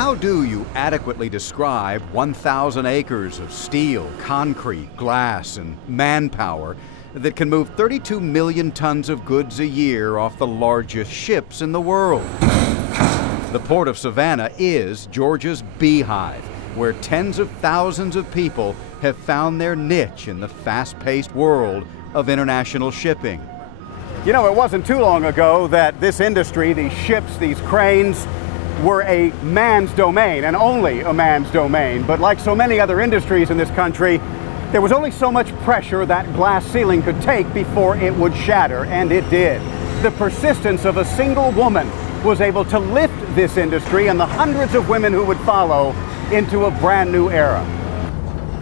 how do you adequately describe 1,000 acres of steel, concrete, glass, and manpower that can move 32 million tons of goods a year off the largest ships in the world? The Port of Savannah is Georgia's beehive, where tens of thousands of people have found their niche in the fast-paced world of international shipping. You know, it wasn't too long ago that this industry, these ships, these cranes, were a man's domain, and only a man's domain. But like so many other industries in this country, there was only so much pressure that glass ceiling could take before it would shatter, and it did. The persistence of a single woman was able to lift this industry and the hundreds of women who would follow into a brand new era.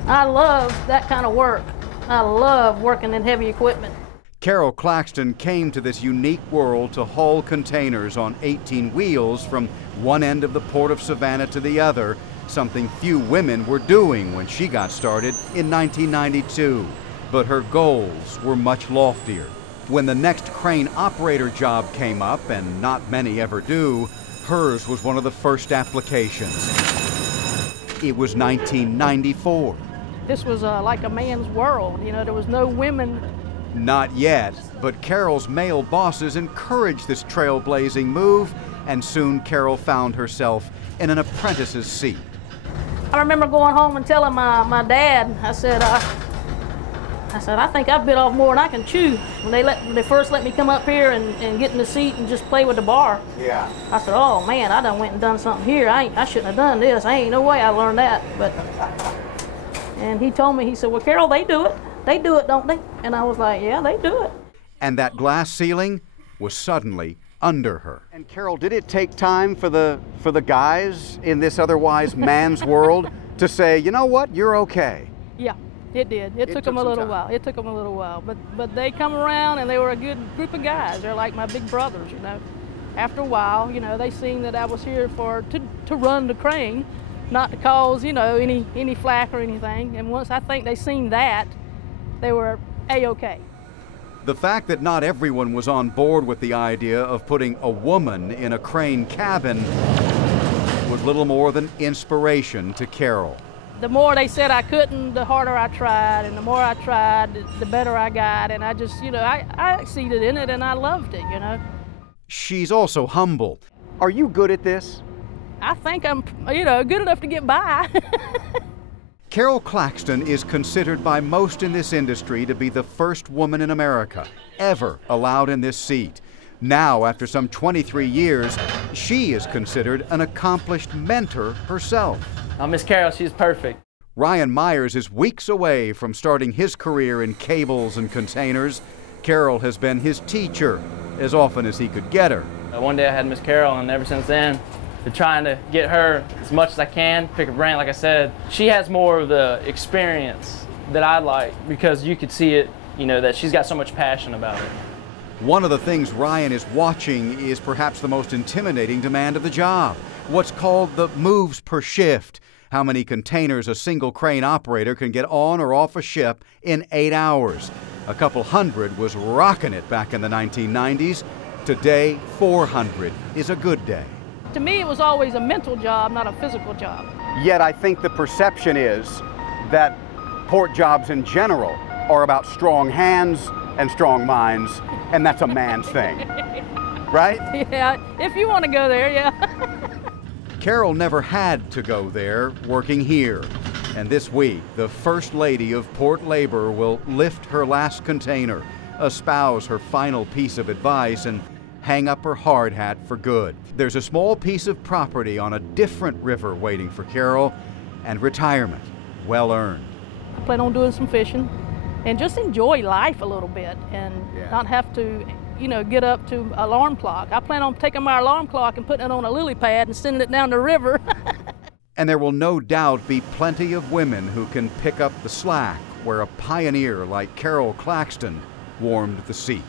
I love that kind of work. I love working in heavy equipment. Carol Claxton came to this unique world to haul containers on 18 wheels from one end of the Port of Savannah to the other, something few women were doing when she got started in 1992. But her goals were much loftier. When the next crane operator job came up, and not many ever do, hers was one of the first applications. It was 1994. This was like a man's world. You know, there was no women. Not yet, but Carol's male bosses encouraged this trailblazing move, and soon Carol found herself in an apprentice's seat. I remember going home and telling my dad, I said, I think I bit off more than I can chew. When they first let me come up here and get in the seat and just play with the bar. Yeah. I said, oh man, I done went and done something here. I shouldn't have done this. I ain't no way I learned that. And he told me, he said, well, Carol, they do it. They do it, don't they? And I was like, yeah, they do it. And that glass ceiling was suddenly under her. And Carol, did it take time for the guys in this otherwise man's world to say, you know what, you're okay? Yeah, it did. It took them a little while. It took them a little while. But they come around and they were a good group of guys. They're like my big brothers, you know. After a while, you know, they seen that I was here to run the crane, not to cause, you know, any flack or anything. And once I think they seen that, they were A-okay. The fact that not everyone was on board with the idea of putting a woman in a crane cabin was little more than inspiration to Carol. The more they said I couldn't, the harder I tried, and the more I tried, the better I got, and I just, you know, I succeeded in it, and I loved it, you know. She's also humble. Are you good at this? I think I'm, you know, good enough to get by. Carol Claxton is considered by most in this industry to be the first woman in America ever allowed in this seat. Now, after some 23 years, she is considered an accomplished mentor herself. Miss Carol, she's perfect. Ryan Myers is weeks away from starting his career in cables and containers. Carol has been his teacher as often as he could get her. One day I had Miss Carol, and ever since then, been trying to get her as much as I can, pick her brain. Like I said, she has more of the experience that I like, because you could see it, you know, that she's got so much passion about it. One of the things Ryan is watching is perhaps the most intimidating demand of the job, what's called the moves per shift. How many containers a single crane operator can get on or off a ship in 8 hours. A couple hundred was rocking it back in the 1990s. Today, 400 is a good day. To me, it was always a mental job, not a physical job. Yet I think the perception is that port jobs in general are about strong hands and strong minds, and that's a man's thing, right? Yeah, if you want to go there, yeah. Carol never had to go there, working here. And this week, the First Lady of Port Labor will lift her last container, espouse her final piece of advice, and hang up her hard hat for good. There's a small piece of property on a different river waiting for Carol, and retirement, well earned. I plan on doing some fishing and just enjoy life a little bit and not have to, you know, get up to an alarm clock. I plan on taking my alarm clock and putting it on a lily pad and sending it down the river. And there will no doubt be plenty of women who can pick up the slack where a pioneer like Carol Claxton warmed the seat.